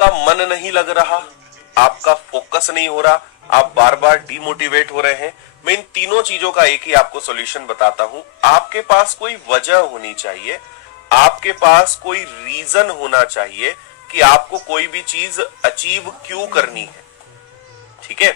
का मन नहीं लग रहा, आपका फोकस नहीं हो रहा, आप बार बार डीमोटिवेट हो रहे हैं, मैं इन तीनों चीजों का एक ही आपको सॉल्यूशन बताता हूं। आपके पास कोई वजह होनी चाहिए, आपके पास कोई रीजन होना चाहिए कि आपको कोई भी चीज अचीव क्यों करनी है। ठीक है,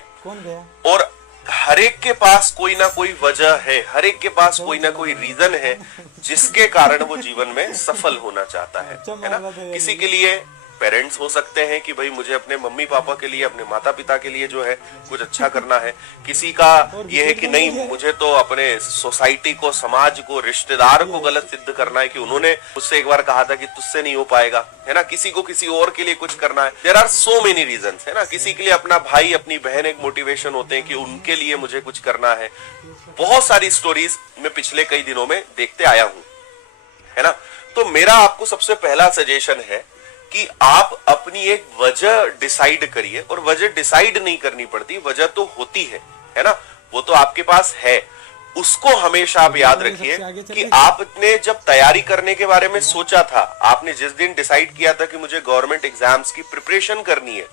और हर एक के पास कोई ना कोई वजह है, हर एक के पास कोई ना कोई रीजन है जिसके कारण वो जीवन में सफल होना चाहता है ना। किसी के लिए पेरेंट्स हो सकते हैं कि भाई मुझे अपने मम्मी पापा के लिए, अपने माता पिता के लिए जो है कुछ अच्छा करना है। किसी का ये है कि नहीं, मुझे तो अपने सोसाइटी को, समाज को, रिश्तेदार को गलत सिद्ध करना है कि उन्होंने मुझसे एक बार कहा था कि तुझसे नहीं हो पाएगा, है ना। किसी को किसी और के लिए कुछ करना है। There are so many reasons, है ना। किसी के लिए अपना भाई, अपनी बहन एक मोटिवेशन होते हैं कि उनके लिए मुझे कुछ करना है। बहुत सारी स्टोरीज मैं पिछले कई दिनों में देखते आया हूं, है ना। तो मेरा आपको सबसे पहला सजेशन है कि आप अपनी एक वजह डिसाइड करिए। और वजह डिसाइड नहीं करनी पड़ती, वजह तो होती है ना, वो तो आपके पास है। उसको हमेशा आप याद रखिए कि आपने जब तैयारी करने के बारे में सोचा था, आपने जिस दिन डिसाइड किया था कि मुझे गवर्नमेंट एग्जाम्स की प्रिपरेशन करनी है,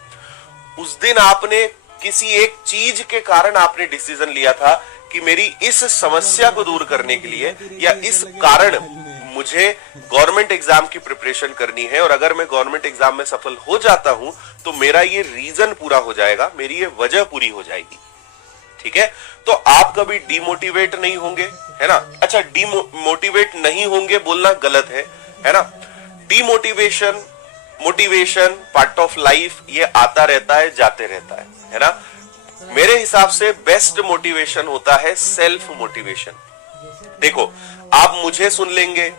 उस दिन आपने किसी एक चीज के कारण आपने डिसीजन लिया था कि मेरी इस समस्या को दूर करने के लिए या इस कारण मुझे गवर्नमेंट एग्जाम की प्रिपरेशन करनी है, और अगर मैं गवर्नमेंट एग्जाम में सफल हो जाता हूं तो मेरा ये रीजन पूरा हो जाएगा, मेरी ये वजह पूरी हो जाएगी। ठीक है, तो आप कभी डीमोटिवेट नहीं होंगे, है ना। अच्छा, डीमोटिवेट नहीं होंगे बोलना गलत है ना। Demotivation, motivation part of life, ये आता रहता है, जाते रहता है ना। मेरे हिसाब से बेस्ट मोटिवेशन होता है सेल्फ मोटिवेशन। देखो, आप मुझे सुन लेंगे,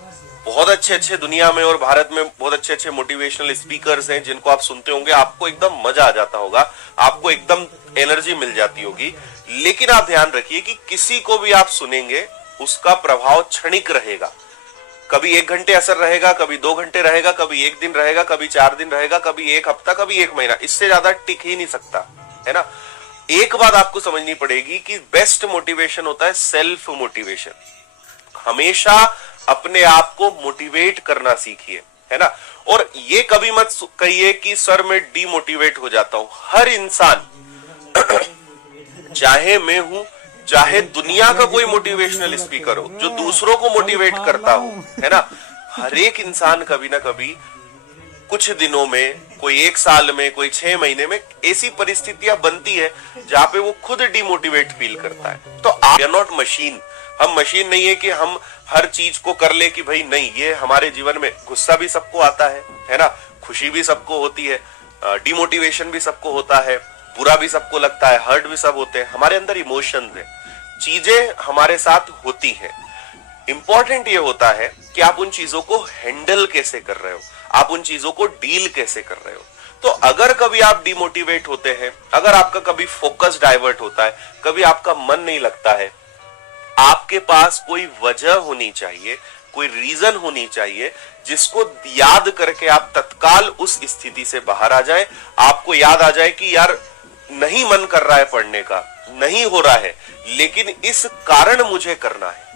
बहुत अच्छे अच्छे दुनिया में और भारत में बहुत अच्छे अच्छे मोटिवेशनल स्पीकर्स हैं जिनको आप सुनते होंगे, आपको एकदम मजा आ जाता होगा, आपको एकदम एनर्जी मिल जाती होगी। लेकिन आप ध्यान रखिए कि किसी को भी आप सुनेंगे उसका प्रभाव क्षणिक रहेगा। कभी 1 घंटे असर रहेगा, कभी 2 घंटे रहेगा, कभी 1 दिन रहेगा, कभी 4 दिन रहेगा, कभी 1 हफ्ता, कभी 1 महीना, इससे ज्यादा टिक ही नहीं सकता, है ना। एक बात आपको समझनी पड़ेगी कि बेस्ट मोटिवेशन होता है सेल्फ मोटिवेशन। हमेशा अपने आप को मोटिवेट करना सीखिए, है ना। और ये कभी मत कहिए कि सर मैं डीमोटिवेट हो जाता हूं। हर इंसान चाहे मैं हूं, चाहे दुनिया का कोई मोटिवेशनल स्पीकर हो जो दूसरों को मोटिवेट करता हो, है ना, हर एक इंसान कभी ना कभी कुछ दिनों में, कोई 1 साल में, कोई 6 महीने में ऐसी परिस्थितियां बनती है जहां पे वो खुद डिमोटिवेट फील करता है। तो आप आर नॉट मशीन, हम मशीन नहीं है कि हम हर चीज को कर ले कि भाई नहीं, ये हमारे जीवन में गुस्सा भी सबको आता है ना, खुशी भी सबको होती है, डिमोटिवेशन भी सबको होता है, बुरा भी सबको लगता है, हर्ट भी सब होते हैं। हमारे अंदर इमोशंस है, चीजें हमारे साथ होती हैं। इंपॉर्टेंट ये होता है कि आप उन चीजों को हैंडल कैसे कर रहे हो, आप उन चीजों को डील कैसे कर रहे हो। तो अगर कभी आप डिमोटिवेट होते हैं, अगर आपका कभी फोकस डाइवर्ट होता है, कभी आपका मन नहीं लगता है, आपके पास कोई वजह होनी चाहिए, कोई रीजन होनी चाहिए जिसको याद करके आप तत्काल उस स्थिति से बाहर आ जाए। आपको याद आ जाए कि यार नहीं मन कर रहा है पढ़ने का, नहीं हो रहा है, लेकिन इस कारण मुझे करना है।